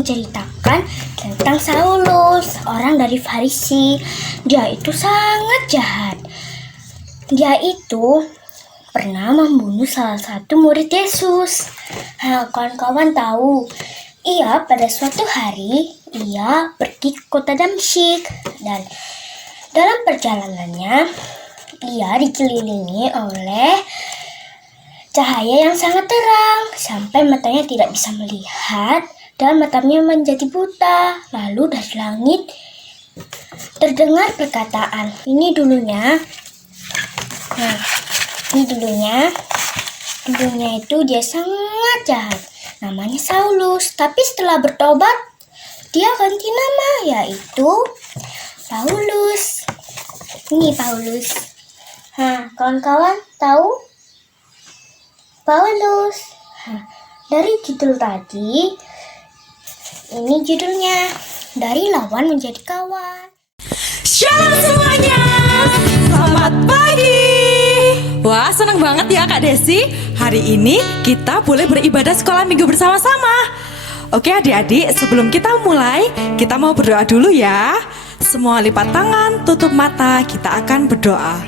menceritakan tentang Saulus, orang dari Farisi. Dia itu sangat jahat. Dia itu pernah membunuh salah satu murid Yesus. Kawan-kawan tahu, pada suatu hari ia pergi ke kota Damsyik, dan dalam perjalanannya ia dikelilingi oleh cahaya yang sangat terang sampai matanya tidak bisa melihat dan matanya menjadi buta. Lalu dari langit terdengar perkataan, ini dulunya itu dia sangat jahat, namanya Saulus. Tapi setelah bertobat dia ganti nama, yaitu Paulus. Ini Paulus. Kawan-kawan tahu Paulus? Dari judul tadi, ini judulnya, dari lawan menjadi kawan. Shalom semuanya, selamat pagi. Wah, senang banget ya Kak Desi. Hari ini kita boleh beribadah sekolah minggu bersama-sama. Oke adik-adik, sebelum kita mulai, kita mau berdoa dulu ya. Semua lipat tangan, tutup mata, kita akan berdoa.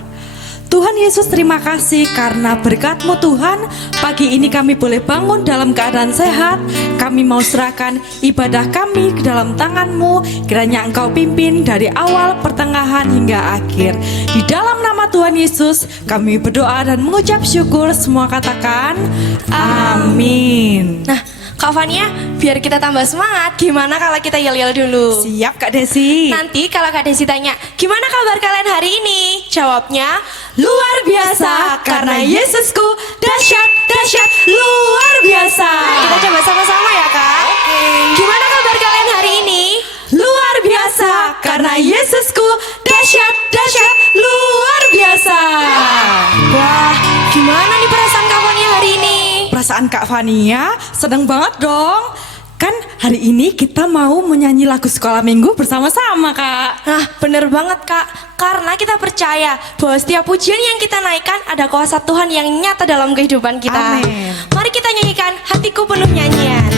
Tuhan Yesus, terima kasih karena berkat-Mu Tuhan, pagi ini kami boleh bangun dalam keadaan sehat. Kami mau serahkan ibadah kami ke dalam tangan-Mu, kiranya Engkau pimpin dari awal, pertengahan hingga akhir. Di dalam nama Tuhan Yesus kami berdoa dan mengucap syukur. Semua katakan amin. Nah, Kak Fania, biar kita tambah semangat, gimana kalau kita yel-yel dulu? Siap Kak Desi. Nanti kalau Kak Desi tanya, gimana kabar kalian hari ini? Jawabnya, luar biasa, karena Yesusku dahsyat, dahsyat, luar biasa. Kita coba sama-sama ya Kak. Gimana kabar kalian hari ini? Luar biasa, karena Yesusku dahsyat, dahsyat, luar biasa. Wah, gimana nih perasaan Kak Fania hari ini? Perasaan Kak Fania seneng banget dong. Kan hari ini kita mau menyanyi lagu sekolah minggu bersama-sama Kak. Nah, bener banget Kak. Karena kita percaya bahwa setiap pujian yang kita naikkan ada kuasa Tuhan yang nyata dalam kehidupan kita. Amin. Mari kita nyanyikan Hatiku Penuh Nyanyian.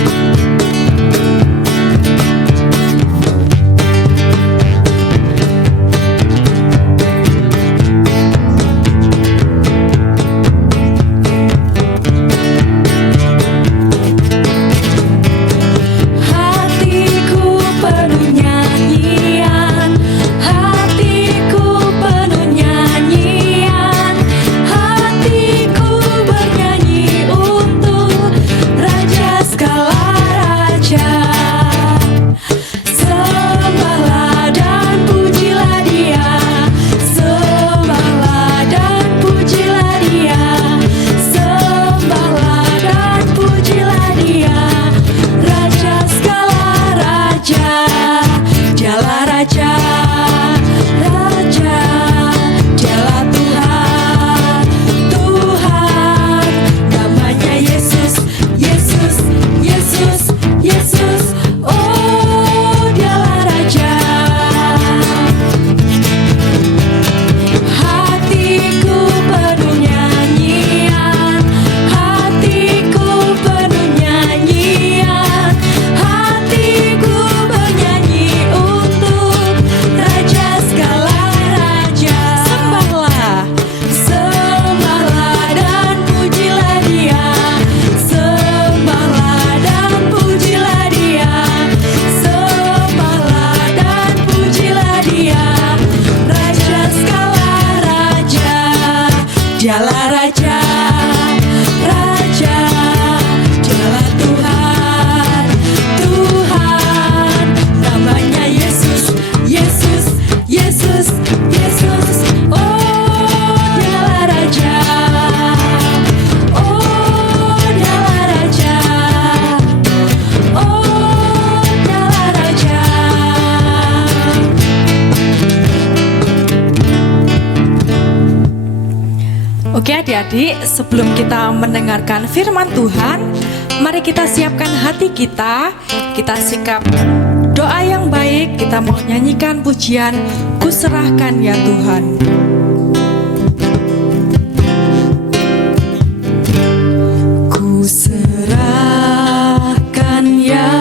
Dialah Raja, Raja, Dialah Tuhan, Tuhan, namanya Yesus, Yesus, Yesus, Yesus. Oh, Dialah Raja, oh, Dialah Raja, oh, Dialah Raja. Oke adik-adik, sebelum kita mendengarkan firman Tuhan, mari kita siapkan hati kita sikap doa yang baik, kita mau nyanyikan pujian, Ku Serahkan Ya Tuhan. Ku serahkan ya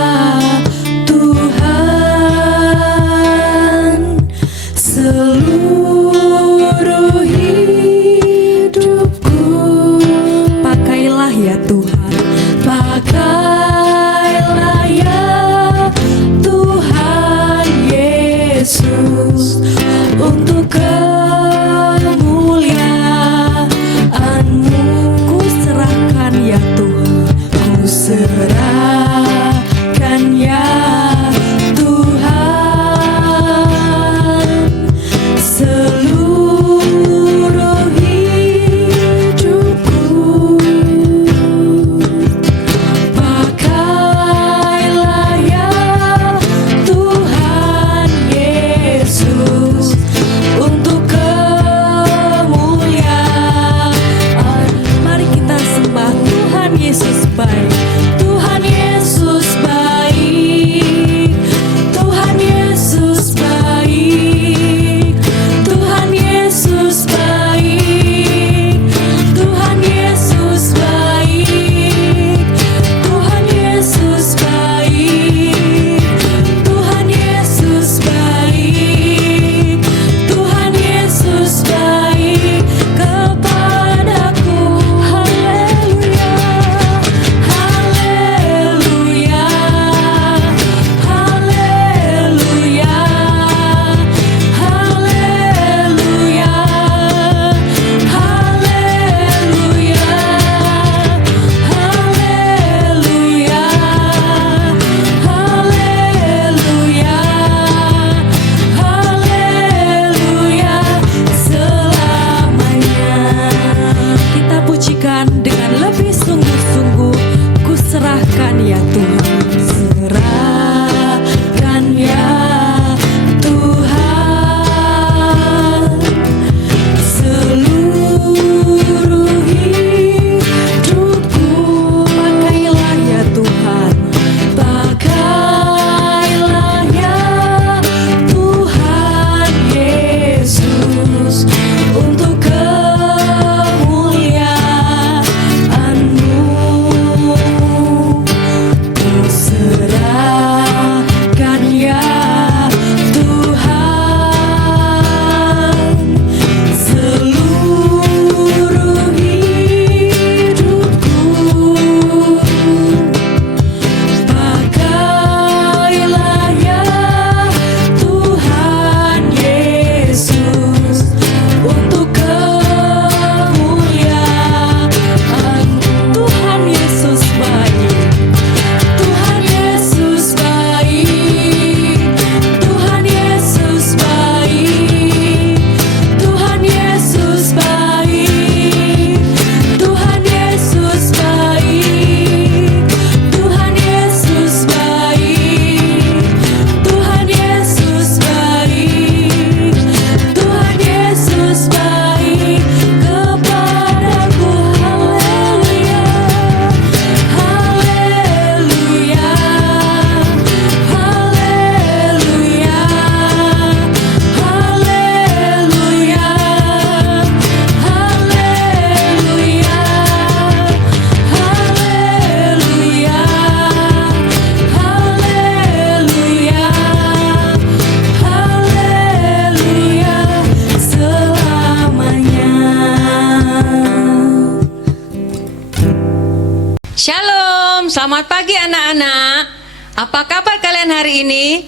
Selamat pagi anak-anak. Apa kabar kalian hari ini?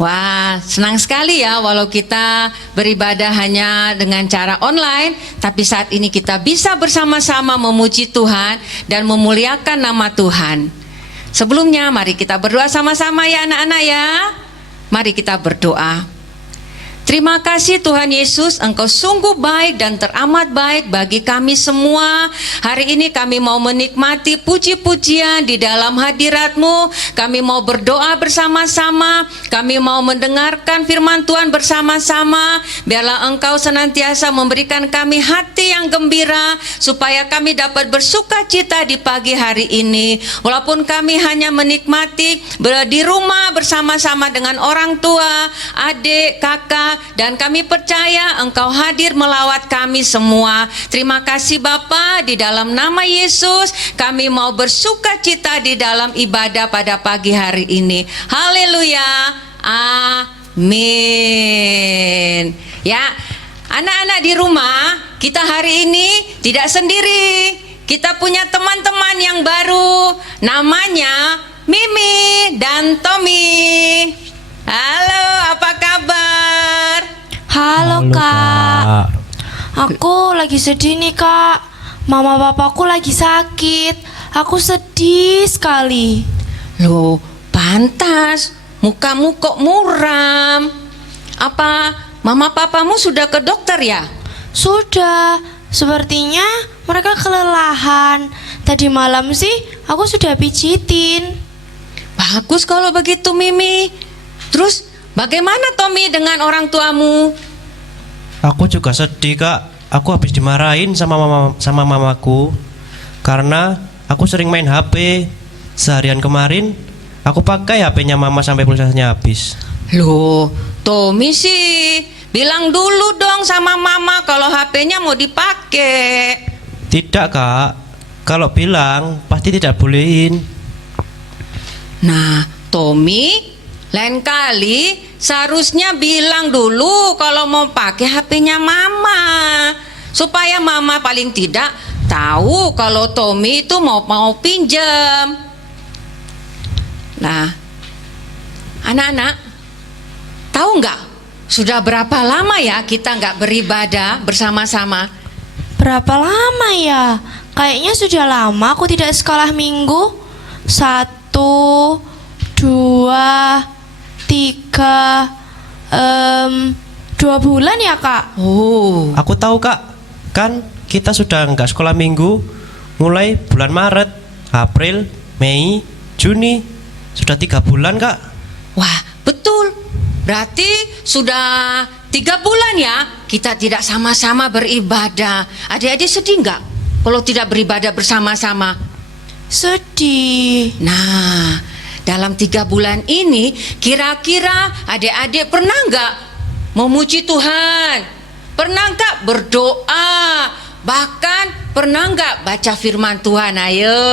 Wah, senang sekali ya walau kita beribadah hanya dengan cara online, tapi saat ini kita bisa bersama-sama memuji Tuhan dan memuliakan nama Tuhan. Sebelumnya mari kita berdoa sama-sama ya anak-anak ya. Mari kita berdoa. Terima kasih Tuhan Yesus, Engkau sungguh baik dan teramat baik bagi kami semua. Hari ini kami mau menikmati puji-pujian di dalam hadirat-Mu. Kami mau berdoa bersama-sama, kami mau mendengarkan firman Tuhan bersama-sama. Biarlah Engkau senantiasa memberikan kami hati yang gembira, supaya kami dapat bersuka cita di pagi hari ini. Walaupun kami hanya menikmati di rumah bersama-sama dengan orang tua, adik, kakak, dan kami percaya Engkau hadir melawat kami semua. Terima kasih Bapa, di dalam nama Yesus kami mau bersuka cita di dalam ibadah pada pagi hari ini. Haleluya, amin. Ya, anak-anak di rumah, kita hari ini tidak sendiri. Kita punya teman-teman yang baru, namanya Mimi dan Tommy. Halo, apa kabar? Halo Kak. Aku lagi sedih nih Kak. Mama papaku lagi sakit. Aku sedih sekali. Loh, pantas. Mukamu kok muram. Apa mama papamu sudah ke dokter ya? Sudah. Sepertinya mereka kelelahan. Tadi malam sih aku sudah pijitin. Bagus kalau begitu Mimi. Terus bagaimana Tommy dengan orang tuamu? Aku juga sedih Kak. Aku habis dimarahin sama mamaku karena aku sering main HP. Seharian kemarin aku pakai HP-nya mama sampai pulsanya habis. Loh, Tommy sih bilang dulu dong sama mama kalau HP-nya mau dipakai. Tidak Kak. Kalau bilang pasti tidak bolehin. Nah, Tommy, lain kali seharusnya bilang dulu kalau mau pakai HP-nya mama, supaya mama paling tidak tahu kalau Tommy itu mau pinjam. Nah, anak-anak, tahu nggak sudah berapa lama ya kita nggak beribadah bersama-sama? Berapa lama ya? Kayaknya sudah lama aku tidak sekolah minggu. 1, 2, 3, 2 bulan ya Kak? Oh, Aku tahu Kak. Kan kita sudah nggak sekolah minggu mulai bulan Maret, April, Mei, Juni. Sudah 3 bulan Kak. wah betul. Berarti sudah 3 bulan ya kita tidak sama-sama beribadah. Adik-adik sedih nggak kalau tidak beribadah bersama-sama? Sedih. Nah, dalam 3 bulan ini kira-kira adik-adik pernah nggak memuji Tuhan? Pernah nggak berdoa? Bahkan pernah nggak baca firman Tuhan? Ayo.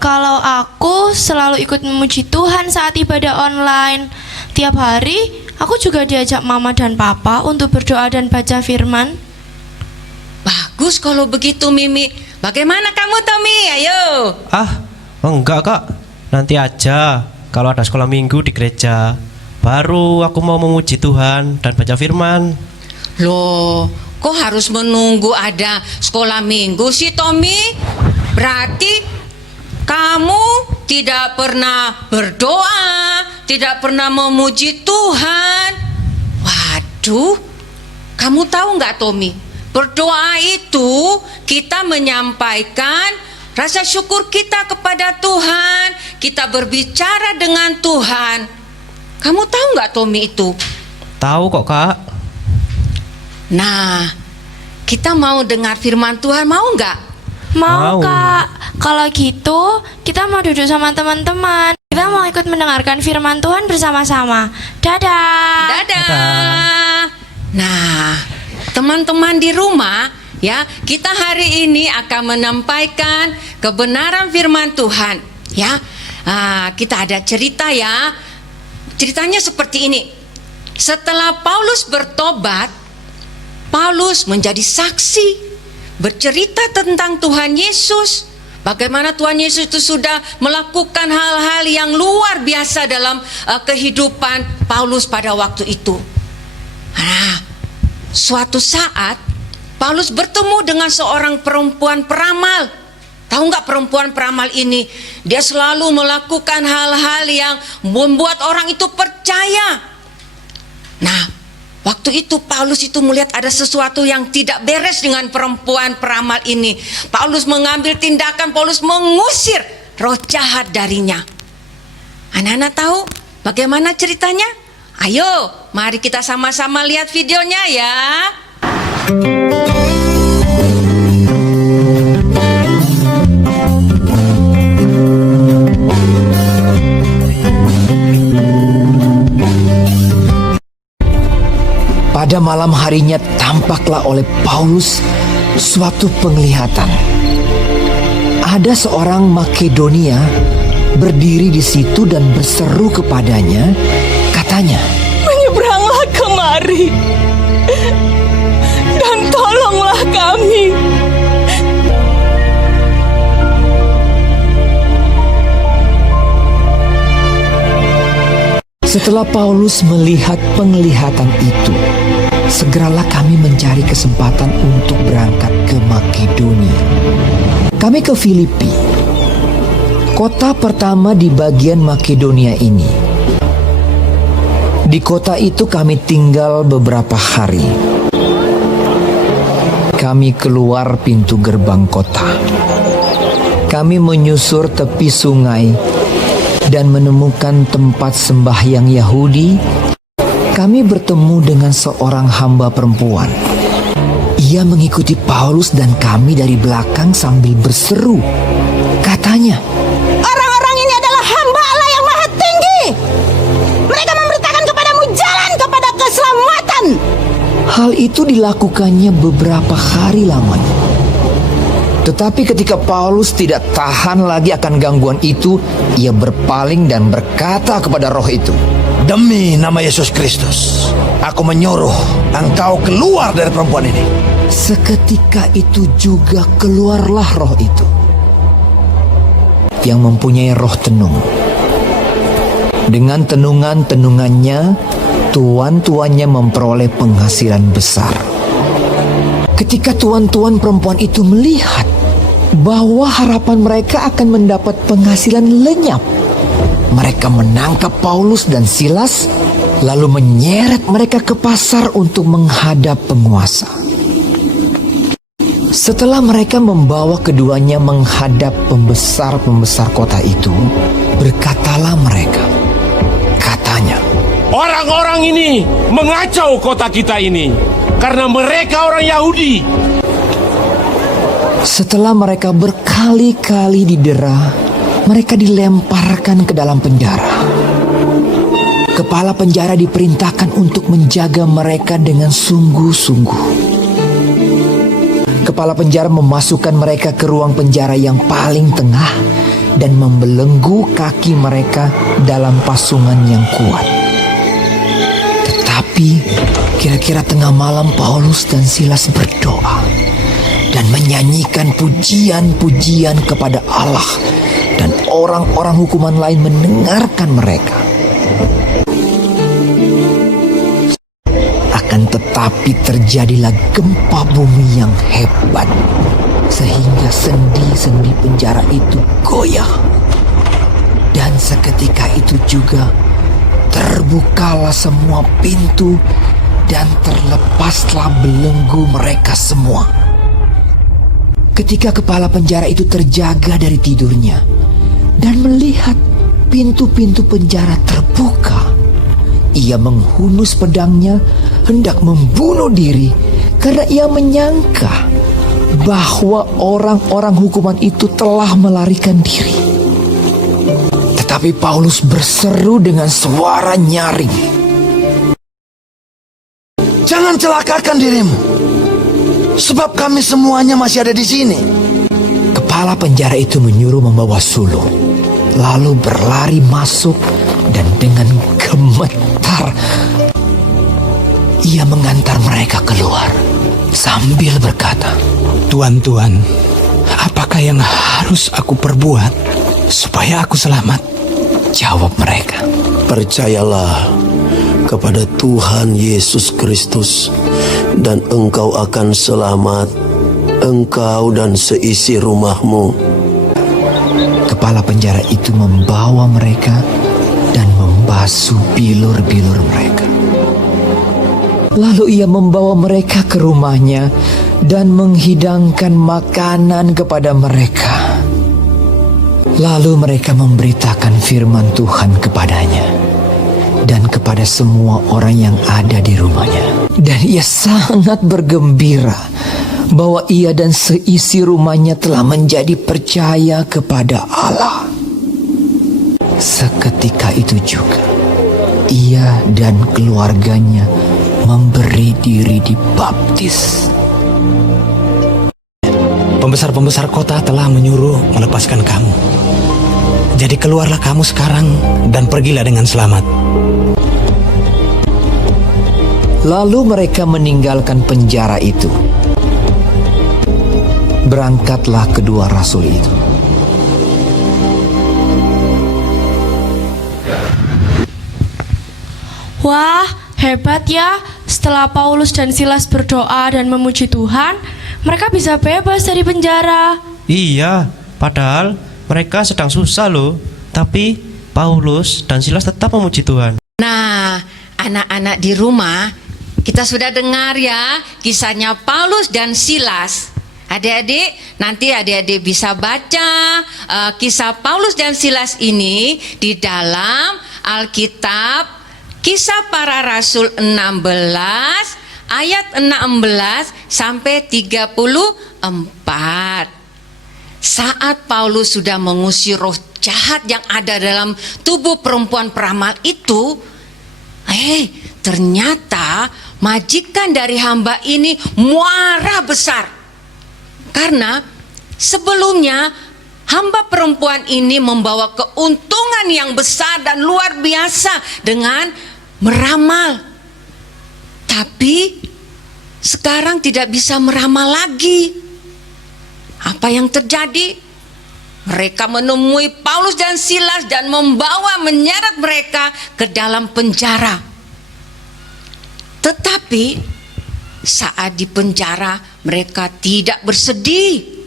Kalau aku selalu ikut memuji Tuhan saat ibadah online. Tiap hari aku juga diajak mama dan papa untuk berdoa dan baca firman. Bagus kalau begitu Mimi. Bagaimana kamu Tommy? Ayo. Enggak Kak. Nanti aja kalau ada sekolah minggu di gereja. Baru aku mau memuji Tuhan dan baca firman. Loh, kok harus menunggu ada sekolah minggu sih Tommy? Berarti kamu tidak pernah berdoa, tidak pernah memuji Tuhan. Waduh, kamu tahu nggak Tommy? Berdoa itu kita menyampaikan rasa syukur kita kepada Tuhan. Kita berbicara dengan Tuhan. Kamu tahu nggak Tommy itu? Tahu kok Kak. Nah, kita mau dengar firman Tuhan, mau nggak? Mau Mau. Kak. Kalau gitu kita mau duduk sama teman-teman. Kita mau ikut mendengarkan firman Tuhan bersama-sama. Dadah. Dadah. Nah, teman-teman di rumah ya, kita hari ini akan menyampaikan kebenaran firman Tuhan ya. Kita ada cerita ya. Ceritanya seperti ini. Setelah Paulus bertobat, Paulus menjadi saksi, bercerita tentang Tuhan Yesus, Bagaimana Tuhan Yesus itu sudah melakukan hal-hal yang luar biasa dalam kehidupan Paulus pada waktu itu. Nah, suatu saat Paulus bertemu dengan seorang perempuan peramal. Tahu nggak perempuan peramal ini? Dia selalu melakukan hal-hal yang membuat orang itu percaya. Nah, waktu itu Paulus itu melihat ada sesuatu yang tidak beres dengan perempuan peramal ini. Paulus mengambil tindakan, Paulus mengusir roh jahat darinya. Anak-anak tahu bagaimana ceritanya? Ayo, mari kita sama-sama lihat videonya ya. Pada malam harinya tampaklah oleh Paulus suatu penglihatan. Ada seorang Makedonia berdiri di situ dan berseru kepadanya, katanya, Menyeberanglah kemari dan tolonglah kami. setelah Paulus melihat penglihatan itu, segeralah kami mencari kesempatan untuk berangkat ke Makedonia. Kami ke Filipi, kota pertama di bagian Makedonia ini. Di kota itu kami tinggal beberapa hari. Kami keluar pintu gerbang kota. Kami menyusur tepi sungai dan menemukan tempat sembahyang Yahudi. Kami bertemu dengan seorang hamba perempuan. Ia mengikuti Paulus dan kami dari belakang sambil berseru. Katanya, Orang-orang ini adalah hamba Allah yang maha tinggi. Mereka memberitakan kepadamu jalan kepada keselamatan. hal itu dilakukannya beberapa hari lamanya. Tetapi ketika Paulus tidak tahan lagi akan gangguan itu, ia berpaling dan berkata kepada roh itu, Demi nama Yesus Kristus, aku menyuruh engkau keluar dari perempuan ini. seketika itu juga keluarlah roh itu, yang mempunyai roh tenung. Dengan tenungan-tenungannya, tuan-tuannya memperoleh penghasilan besar. Ketika tuan-tuan perempuan itu melihat bahwa harapan mereka akan mendapat penghasilan lenyap, mereka menangkap Paulus dan Silas, lalu menyeret mereka ke pasar untuk menghadap penguasa. Setelah mereka membawa keduanya menghadap pembesar-pembesar kota itu, berkatalah mereka, katanya, Orang-orang ini mengacau kota kita ini karena mereka orang Yahudi. setelah mereka berkali-kali didera, mereka dilemparkan ke dalam penjara. Kepala penjara diperintahkan untuk menjaga mereka dengan sungguh-sungguh. Kepala penjara memasukkan mereka ke ruang penjara yang paling tengah dan membelenggu kaki mereka dalam pasungan yang kuat. Tetapi kira-kira tengah malam Paulus dan Silas berdoa dan menyanyikan pujian-pujian kepada Allah, dan orang-orang hukuman lain mendengarkan mereka. Akan tetapi terjadilah gempa bumi yang hebat, sehingga sendi-sendi penjara itu goyah. Dan seketika itu juga terbukalah semua pintu dan terlepaslah belenggu mereka semua. Ketika kepala penjara itu terjaga dari tidurnya dan melihat pintu-pintu penjara terbuka, ia menghunus pedangnya hendak membunuh diri karena ia menyangka bahwa orang-orang hukuman itu telah melarikan diri. Tetapi Paulus berseru dengan suara nyaring, Jangan celakakan dirimu, sebab kami semuanya masih ada di sini. Kepala penjara itu menyuruh membawa sulung, lalu berlari masuk dan dengan gemetar ia mengantar mereka keluar sambil berkata, Tuan-tuan, Apakah yang harus aku perbuat supaya aku selamat? Jawab mereka. Percayalah kepada Tuhan Yesus Kristus dan engkau akan selamat, engkau dan seisi rumahmu. Kepala penjara itu membawa mereka dan membasuh bilur-bilur mereka. Lalu ia membawa mereka ke rumahnya dan menghidangkan makanan kepada mereka. Lalu mereka memberitakan firman Tuhan kepadanya dan kepada semua orang yang ada di rumahnya. Dan ia sangat bergembira bahwa ia dan seisi rumahnya telah menjadi percaya kepada Allah. Seketika itu juga ia dan keluarganya memberi diri dibaptis. Pembesar-pembesar kota telah menyuruh melepaskan kamu. Jadi keluarlah kamu sekarang dan pergilah dengan selamat. Lalu mereka meninggalkan penjara itu. Berangkatlah kedua rasul itu. Wah, hebat ya. Setelah Paulus dan Silas berdoa dan memuji Tuhan, mereka bisa bebas dari penjara. Iya, padahal mereka sedang susah loh. Tapi Paulus dan Silas tetap memuji Tuhan. Nah, anak-anak di rumah, kita sudah dengar ya kisahnya Paulus dan Silas. Adik-adik, nanti adik-adik bisa baca kisah Paulus dan Silas ini di dalam Alkitab Kisah Para Rasul 16 ayat 16 sampai 34. Saat Paulus sudah mengusir roh jahat yang ada dalam tubuh perempuan peramal itu, ternyata majikan dari hamba ini marah besar. Karena sebelumnya hamba perempuan ini membawa keuntungan yang besar dan luar biasa dengan meramal. Tapi sekarang tidak bisa meramal lagi. Apa yang terjadi? Mereka menemui Paulus dan Silas dan menyeret mereka ke dalam penjara. Tetapi saat di penjara mereka tidak bersedih.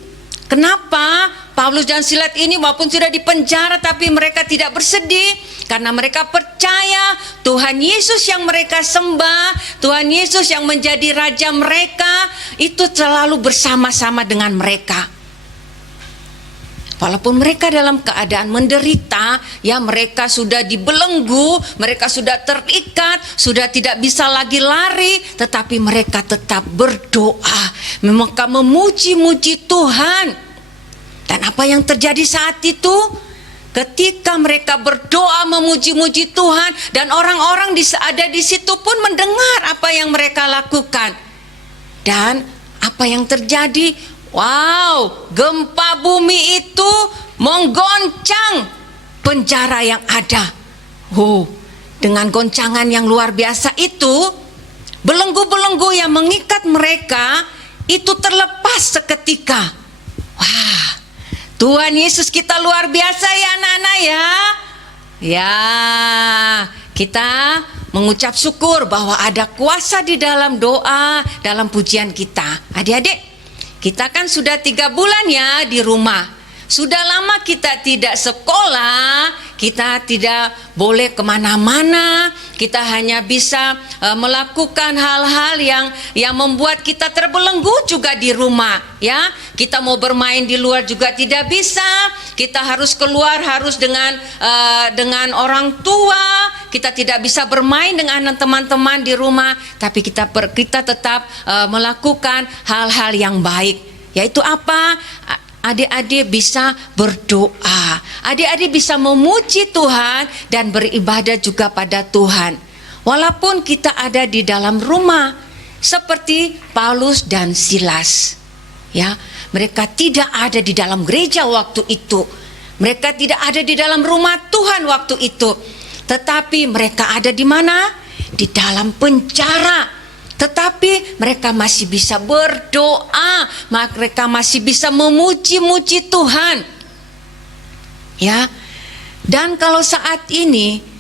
Kenapa? Paulus dan Silas ini walaupun sudah di penjara tapi mereka tidak bersedih. Karena mereka percaya Tuhan Yesus yang mereka sembah, Tuhan Yesus yang menjadi Raja mereka, itu selalu bersama-sama dengan mereka. Walaupun mereka dalam keadaan menderita, ya mereka sudah dibelenggu, mereka sudah terikat, sudah tidak bisa lagi lari, tetapi mereka tetap berdoa, mereka memuji-muji Tuhan. Dan apa yang terjadi saat itu? Ketika mereka berdoa memuji-muji Tuhan dan orang-orang ada di situ pun mendengar apa yang mereka lakukan. Dan apa yang terjadi? Wow, gempa bumi itu menggoncang penjara yang ada. Dengan goncangan yang luar biasa itu, belenggu-belenggu yang mengikat mereka itu terlepas seketika. Wah, Tuhan Yesus kita luar biasa ya anak-anak ya. Ya, kita mengucap syukur bahwa ada kuasa di dalam doa, dalam pujian kita. Adik-adik, kita kan sudah 3 bulan ya di rumah. Sudah lama kita tidak sekolah, kita tidak boleh kemana-mana, kita hanya bisa melakukan hal-hal yang membuat kita terbelenggu juga di rumah, ya. Kita mau bermain di luar juga tidak bisa, kita harus keluar harus dengan orang tua, kita tidak bisa bermain dengan teman-teman di rumah, tapi kita tetap melakukan hal-hal yang baik, yaitu apa? Adik-adik bisa berdoa, adik-adik bisa memuji Tuhan dan beribadah juga pada Tuhan. Walaupun kita ada di dalam rumah, seperti Paulus dan Silas, ya, mereka tidak ada di dalam gereja waktu itu, mereka tidak ada di dalam rumah Tuhan waktu itu, tetapi mereka ada di mana? Di dalam penjara. Tetapi mereka masih bisa berdoa, mereka masih bisa memuji-muji Tuhan. Ya. Dan kalau saat ini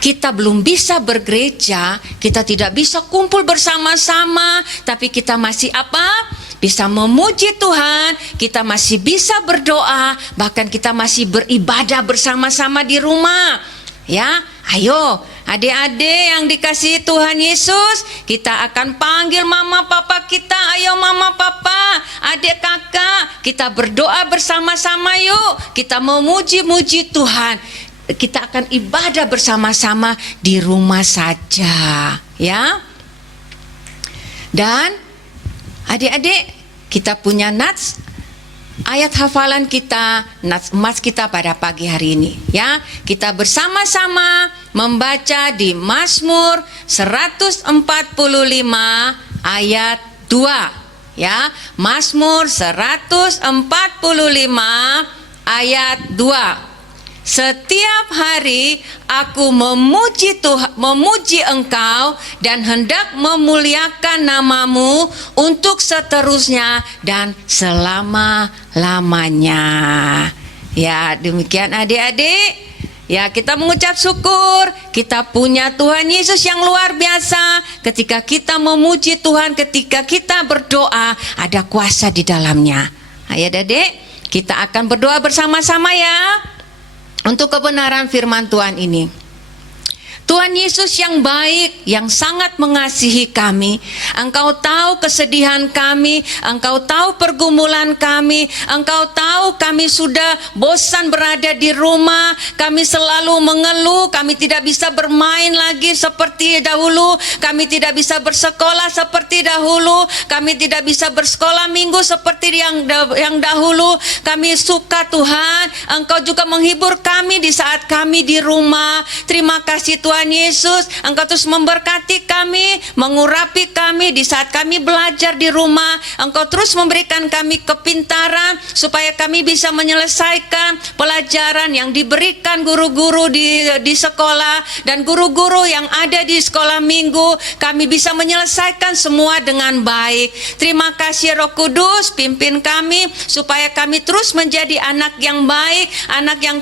kita belum bisa bergereja, kita tidak bisa kumpul bersama-sama, tapi kita masih apa? Bisa memuji Tuhan, kita masih bisa berdoa, bahkan kita masih beribadah bersama-sama di rumah. Ya, ayo adik-adik yang dikasihi Tuhan Yesus, kita akan panggil mama papa kita. Ayo mama papa, adik kakak, kita berdoa bersama-sama yuk. Kita memuji-muji Tuhan. Kita akan ibadah bersama-sama di rumah saja, ya. Dan adik-adik, kita punya nats ayat hafalan kita, nats emas kita pada pagi hari ini, ya. Kita bersama-sama membaca di Mazmur 145 ayat 2, ya. Mazmur 145 ayat 2. Setiap hari aku memuji Tuhan, memuji Engkau dan hendak memuliakan namamu untuk seterusnya dan selama-lamanya. Ya, demikian adik-adik. Ya, kita mengucap syukur kita punya Tuhan Yesus yang luar biasa. Ketika kita memuji Tuhan, ketika kita berdoa, ada kuasa di dalamnya. Ayo adik, kita akan berdoa bersama-sama ya. Untuk kebenaran firman Tuhan ini. Tuhan Yesus yang baik, yang sangat mengasihi kami. Engkau tahu kesedihan kami, Engkau tahu pergumulan kami, Engkau tahu kami sudah bosan berada di rumah, kami selalu mengeluh, kami tidak bisa bermain lagi seperti dahulu, kami tidak bisa bersekolah seperti dahulu, kami tidak bisa bersekolah minggu seperti yang dahulu. Kami suka Tuhan, Engkau juga menghibur kami di saat kami di rumah. Terima kasih Tuhan Yesus, Engkau terus memberkati kami, mengurapi kami di saat kami belajar di rumah. Engkau terus memberikan kami kepintaran supaya kami bisa menyelesaikan pelajaran yang diberikan guru-guru di sekolah dan guru-guru yang ada di sekolah minggu. Kami bisa menyelesaikan semua dengan baik. Terima kasih Roh Kudus, pimpin kami supaya kami terus menjadi anak yang baik, anak yang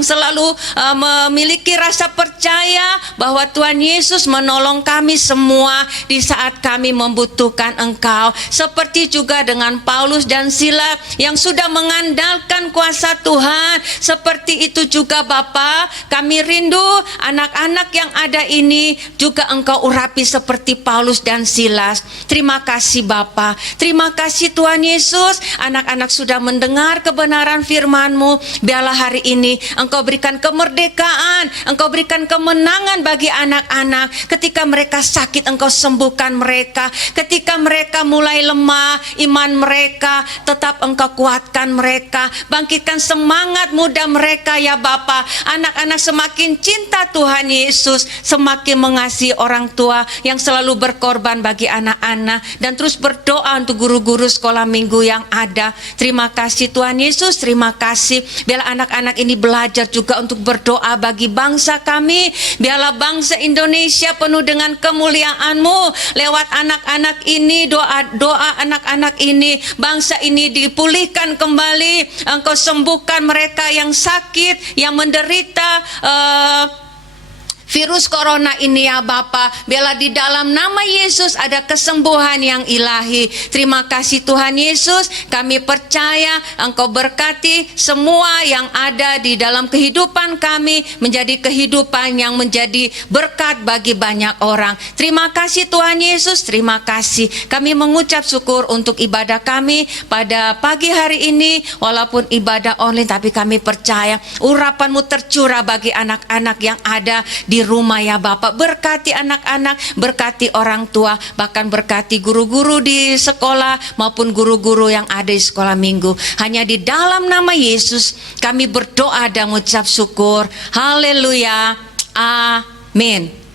selalu memiliki rasa percaya bahwa Tuhan Yesus menolong kami semua di saat kami membutuhkan Engkau. Seperti juga dengan Paulus dan Silas yang sudah mengandalkan kuasa Tuhan. Seperti itu juga Bapa, kami rindu anak-anak yang ada ini juga Engkau urapi seperti Paulus dan Silas. Terima kasih Bapa, terima kasih Tuhan Yesus. Anak-anak sudah mendengar kebenaran firman-Mu. Biarlah hari ini Engkau berikan kemerdekaan, Engkau berikan kemenangan bagi anak-anak. Ketika mereka sakit, Engkau sembuhkan mereka. Ketika mereka mulai lemah iman mereka, tetap Engkau kuatkan mereka. Bangkitkan semangat muda mereka ya Bapa. Anak-anak semakin cinta Tuhan Yesus, semakin mengasihi orang tua yang selalu berkorban bagi anak-anak, dan terus berdoa untuk guru-guru sekolah minggu yang ada. Terima kasih Tuhan Yesus, terima kasih. Biarlah anak-anak ini belajar juga untuk berdoa bagi bangsa kami. Biarlah bangsa Indonesia penuh dengan kemuliaan-Mu. Lewat anak-anak ini, doa-doa anak-anak ini, bangsa ini dipulihkan kembali. Engkau sembuhkan mereka yang sakit, yang menderita virus corona ini ya Bapa. Biarlah di dalam nama Yesus ada kesembuhan yang ilahi. Terima kasih Tuhan Yesus. Kami percaya Engkau berkati semua yang ada di dalam kehidupan kami menjadi kehidupan yang menjadi berkat bagi banyak orang. Terima kasih Tuhan Yesus, terima kasih. Kami mengucap syukur untuk ibadah kami pada pagi hari ini. Walaupun ibadah online, tapi kami percaya urapan-Mu tercurah bagi anak-anak yang ada di rumah ya Bapak. Berkati anak-anak, berkati orang tua, bahkan berkati guru-guru di sekolah maupun guru-guru yang ada di sekolah minggu. Hanya di dalam nama Yesus kami berdoa dan mengucap syukur. Haleluya. Amin.